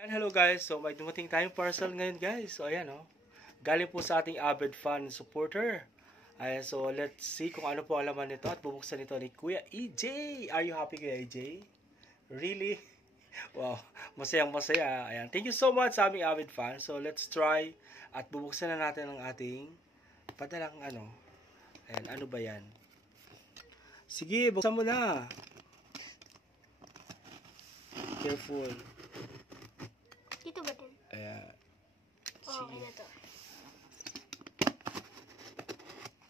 And hello guys, so may dumating tayong parcel ngayon guys. So ayan oh. Galing po sa ating avid fan supporter. Ayan, so let's see kung ano po ang laman nito at bubuksan nito ni Kuya EJ. Are you happy Kuya EJ? Really? Wow, masayang masaya. Ayan, thank you so much sa aming avid fan. So let's try at bubuksan na natin ang ating padalang ano. Ayan, ano ba yan? Sige, buksan mo na. Careful. Dito ba din? Ayan. Oo, Sige. ano to?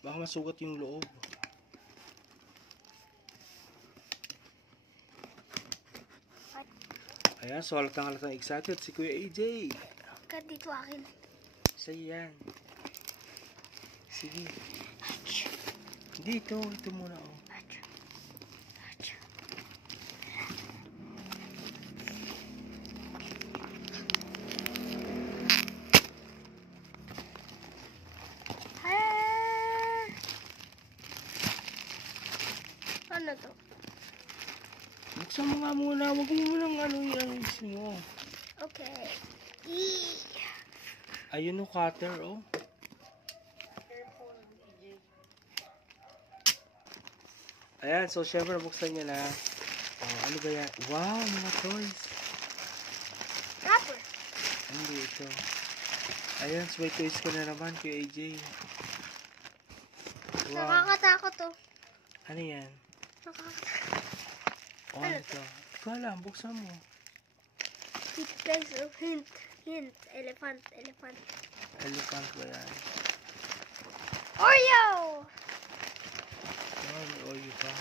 Baka masugat yung loob. Ayan, so halatang excited si Kuya AJ. Kat dito akin. Sa'yo yan. Sige. Dito, ito muna oh. Ano to? Buksan mo nga muna. Huwag mo munang ano yung mo. Okay. Ayun o, cutter oh. Ayan, so syempre buksan niya na. Oh, ano ba yan? Wow, mga toys. Rapper. Hindi ito. Ayan, so may toys ko na naman kay AJ. Wow. Nakakatakot to. Ano yan? Nakakatakot. Oh, ano ito? Ikaw alam, buksan mo. Hint guys, oh, hint. Hint. Elephant. Elephant. Elephant ba yan? Oreo! Oh, may Oreo pa.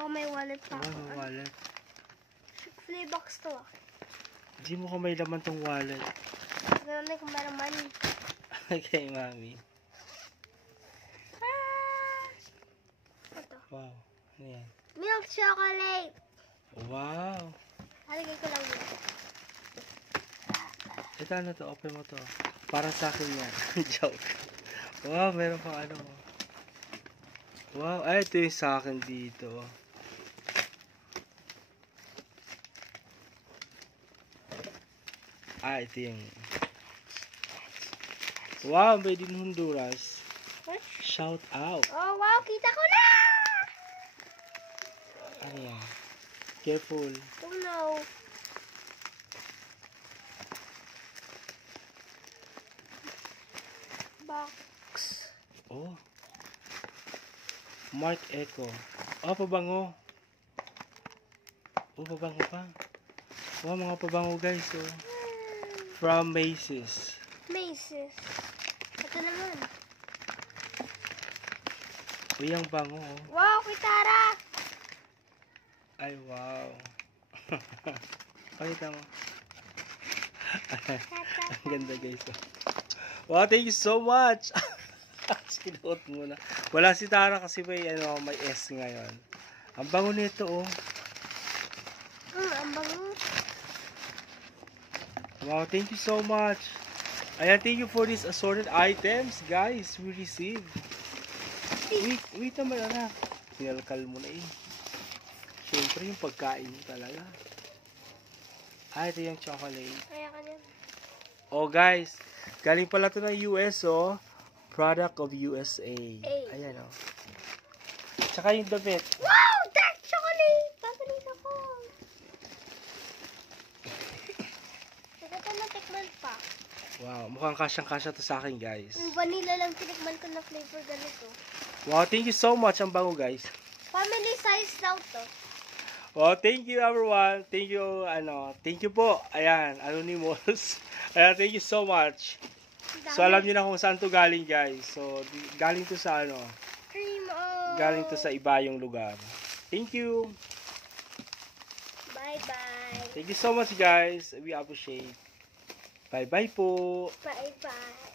Oh, may wallet pa. Oh, may wallet. Free box to ah. Hindi mo kamay laman tong wallet. Ganun na kung meron money. Okay, mami. Ito. Wow. Ano yan? Milk chocolate. Wow. Halagay ko lang dito. Ito ano to? Open mo to. Para sa akin yan. Joke. Wow, meron pang ano. Wow. Ay, ito yung sa akin dito. Ah, ito yung... Wow, made in Honduras. What? Shout out. Oh, wow. Kita ko na! Ano yan? Careful. Oh, no. Box. Oh. Mark Echo. Oh, pabango. Oh, pabango pa. Wow, mga pabango guys. Oh. From Macy's. Macy's. Ito naman. Uy, ang bango. Oh. Wow, Kitara! Ay, wow. Pakita mo. Ang ganda guys. Oh. Wow, thank you so much. Sinuot muna. Wala si Tara kasi may S ngayon. Ang bango nito oh. Ang bango. Wow, thank you so much. Ayan, thank you for these assorted items, guys, we received. Wait naman, anak. Sinalkal mo na eh. Siyempre, yung pagkain mo talaga. Ah, ito yung chocolate. Kaya ka din. Oh, guys, galing pala to ng US, oh. Product of USA. Ayan, oh. Tsaka yung damit. Wow! Dark chocolate! Papalit ako. Ito na tikman pa. Wow, mukhang kasyang-kasya to sa akin, guys. Yung vanilla lang tinikman ko na flavor ganito. Wow, thank you so much. Ang bango, guys. Family size daw to. Well, thank you everyone. Thank you, thank you po. Ayan, Anonymous. Ayan, thank you so much. So, alam niyo na kung saan to galing, guys. So, galing to sa Cream of... galing to sa iba yung lugar. Thank you. Bye-bye. Thank you so much, guys. We appreciate. Bye-bye po. Bye-bye.